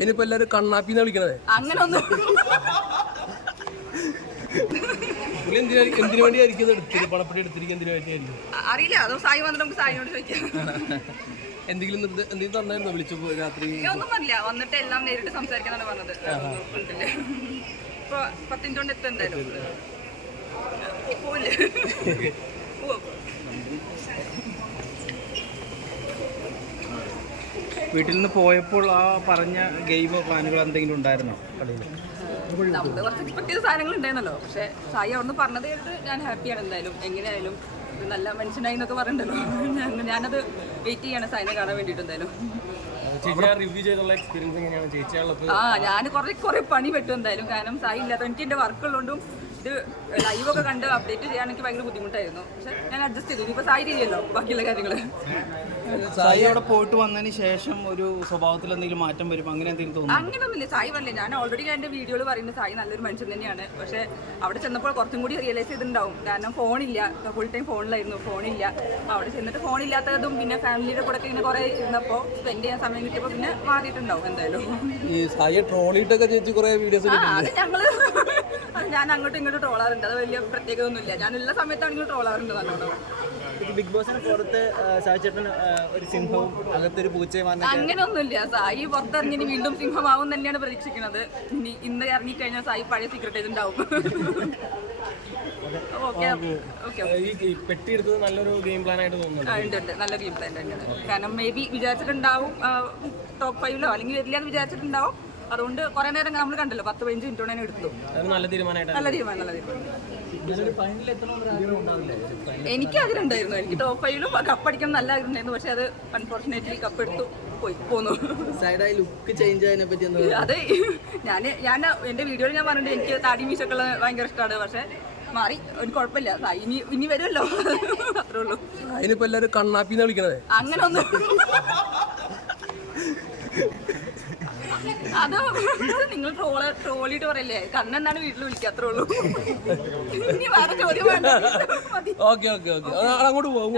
അതിനിപ്പോ എല്ലാരും കണ്ണാപ്പിന്ന് വിളിക്കണത്. അങ്ങനെ ഒന്നും എന്തിനാ എന്തിനു വേണ്ടിയായിരിക്കും ഇത് എടുത്തിരി പണപ്പെട്ടി എടുത്തിരിക്കും എന്തിനു വേണ്ടിയായിരിക്കും? അറിയില്ല അതോ സായി വന്നിട്ട് നമുക്ക് സായിനോട് ചോദിക്കാം. എന്തെങ്കിലും നിർദ്ദ- എന്തെങ്കിലും തന്നായിരുന്നോ വിളിച്ചു പോ- രാത്രി? ഒന്നും പറഞ്ഞില്ല വന്നിട്ട് എല്ലാം നേരിട്ട് സംസാരിക്കാന്നാണ് പറഞ്ഞത്. കണ്ടില്ലേ? ഇപ്പൊ പത്ത് മിനിറ്റ് കൊണ്ട് എത്തും. പോവില്ലേ? വീട്ടിൽ നിന്ന് പോയപ്പോൾ ആ പറഞ്ഞ ഗെയിം പ്ലാനുകൾ എന്തെങ്കിലും ഉണ്ടായിരുന്നോ കളിയിൽ? നമ്മൾ കുറച്ച് പറ്റിയ സാധനങ്ങൾ ഉണ്ടായിരുന്നല്ലോ. പക്ഷെ സായി അവിടുന്ന് പറഞ്ഞത് കേട്ട് ഞാൻ ഹാപ്പിയാണ് എന്തായാലും. എങ്ങനെയായാലും ഒരു നല്ല മനുഷ്യനായി എന്നൊക്കെ പറഞ്ഞിട്ടുണ്ടല്ലോ. ഞാൻ- ഞാനത് വെയിറ്റ് ചെയ്യാണ് സായിനെ കാണാൻ വേണ്ടിയിട്ട് എന്തായാലും. ചേച്ചി റിവ്യൂ ചെയ്തുള്ള എക്സ്പീരിയൻസ് എങ്ങനെയാണ്? ചേച്ചിയുള്ളത് ആ ഞാൻ കുറെ കുറെ പണി പെട്ടു എന്തായാലും. കാരണം സായി ഇല്ലാത്ത എനിക്ക് എന്റെ വർക്ക് ഉള്ളതുകൊണ്ടും ഇത് ലൈവൊക്കെ കണ്ട് അപ്ഡേറ്റ് ചെയ്യാൻ എനിക്ക് ഭയങ്കര ബുദ്ധിമുട്ടായിരുന്നു. പക്ഷെ ഞാൻ അഡ്ജസ്റ്റ് ചെയ്തു. ഇനിയിപ്പോൾ സായി ചെയ്യല്ലോ ബാക്കിയുള്ള കാര്യങ്ങൾ സായി അവിടെ പോയിട്ട് വന്നതിന് ശേഷം ഒരു സ്വഭാവത്തിൽ എന്തെങ്കിലും മാറ്റം വരും അങ്ങനെ എന്തെങ്കിലും തോന്നുന്നു അങ്ങനെയൊന്നുമില്ല സായി പറഞ്ഞില്ല ഞാൻ ഓൾറെഡി എന്റെ വീഡിയോയിൽ പറയുന്നത് സായി നല്ലൊരു മനുഷ്യൻ തന്നെയാണ്. പക്ഷേ അവിടെ ചെന്നപ്പോൾ കുറച്ചും കൂടി റിയലൈസ് ചെയ്തിട്ടുണ്ടാവും. കാരണം ഫോണില്ല ഫുൾ ടൈം ഫോണിലായിരുന്നു ഫോണില്ല അപ്പോൾ അവിടെ ചെന്നിട്ട് ഫോണില്ലാത്തതും പിന്നെ ഫാമിലിയുടെ കൂടെ ഇങ്ങനെ കുറേ ഇരുന്നപ്പോൾ സ്പെൻഡ് ചെയ്യാൻ സമയം കിട്ടിയപ്പോൾ പിന്നെ മാറിയിട്ടുണ്ടാവും എന്തായാലും. ഈ സായി ട്രോളിട്ടൊക്കെ ചേച്ചി കുറെ വീഡിയോസ് ആ അത് ഞങ്ങൾ അത് ഞാൻ അങ്ങോട്ടും ഇങ്ങോട്ട് ട്രോളാറുണ്ട്. അത് വലിയ പ്രത്യേകത ഒന്നുമില്ല ഞാൻ എല്ലാ സമയത്താണെങ്കിലും ട്രോളാറുണ്ട് നല്ലോണം. ബിഗ് ബോസിന് പുറത്ത് സാഹചര്യത്തിന് ഒരു സിംഹവും അകത്തൊരു പൂച്ചയും വന്ന അങ്ങനെയൊന്നുമില്ല സായി പുറത്തിറങ്ങി വീണ്ടും സിംഹമാവും തന്നെയാണ് പ്രതീക്ഷിക്കുന്നത്. ഇനി ഇന്ന് ഇറങ്ങിക്കഴിഞ്ഞാൽ സായി പഴയ സീക്രട്ട് ഉണ്ടാവും ഓക്കെ ഓക്കെ ഈ ഈ പെട്ടി എടുത്തത് നല്ലൊരു ഗെയിം പ്ലാൻ ആയിട്ട് തോന്നുന്നു ആ, ഉണ്ട് ഉണ്ട്. നല്ല ഗെയിം പ്ലാൻ തന്നെയാണ്. കാരണം മേ ബി വിചാരിച്ചിട്ടുണ്ടാവും ടോപ്പ് ഫൈവിലോ അല്ലെങ്കിൽ വരില്ല എന്ന് വിചാരിച്ചിട്ടുണ്ടാവും. അതുകൊണ്ട് കുറെ നേരം നമ്മൾ കണ്ടല്ലോ പത്ത് പതിനഞ്ച് മിനിറ്റ് കൊണ്ട് തന്നെ എടുത്തു. നല്ല തീരുമാനമായിട്ട് നല്ല തീരുമാനം നല്ല തീരുമാനം. എനിക്ക് ആഗ്രഹമുണ്ടായിരുന്നു എനിക്ക് ടോപ്പ് ഫൈവിലും കപ്പടിക്കണം നല്ല ആഗ്രഹമുണ്ടായിരുന്നു പക്ഷെ അത് അൺഫോർച്ചുനേറ്റ്ലി കപ്പ് എടുത്തു പോയി പോന്നു. സൈഡായി ലുക്ക് ചേഞ്ച് ആയതിനെ പറ്റി അതെ ഞാൻ ഞാൻ എന്റെ വീഡിയോയിൽ ഞാൻ പറഞ്ഞിട്ടുണ്ട് എനിക്ക് താടി മീശൊക്കെ ഉള്ളത് ഭയങ്കര ഇഷ്ടമാണ് പക്ഷെ മാറി ഒരു കുഴപ്പമില്ല. ഇനി ഇനി വരുമല്ലോ. അത്രേ ഉള്ളൂ. അതിനിപ്പോ എല്ലാരും കണ്ണാപ്പിന്ന് വിളിക്കണത്. അങ്ങനെ ഒന്നും അത് നിങ്ങൾ ട്രോള ട്രോളിട്ട് പറയല്ലേ? കണ്ണെന്നാണ് വീട്ടിൽ വിളിക്കാത്രേ ഉള്ളൂ. ഇനി വേറെ ചോദ്യം വേണ്ട. Okay okay okay. അങ്ങോട്ട് പോകാം.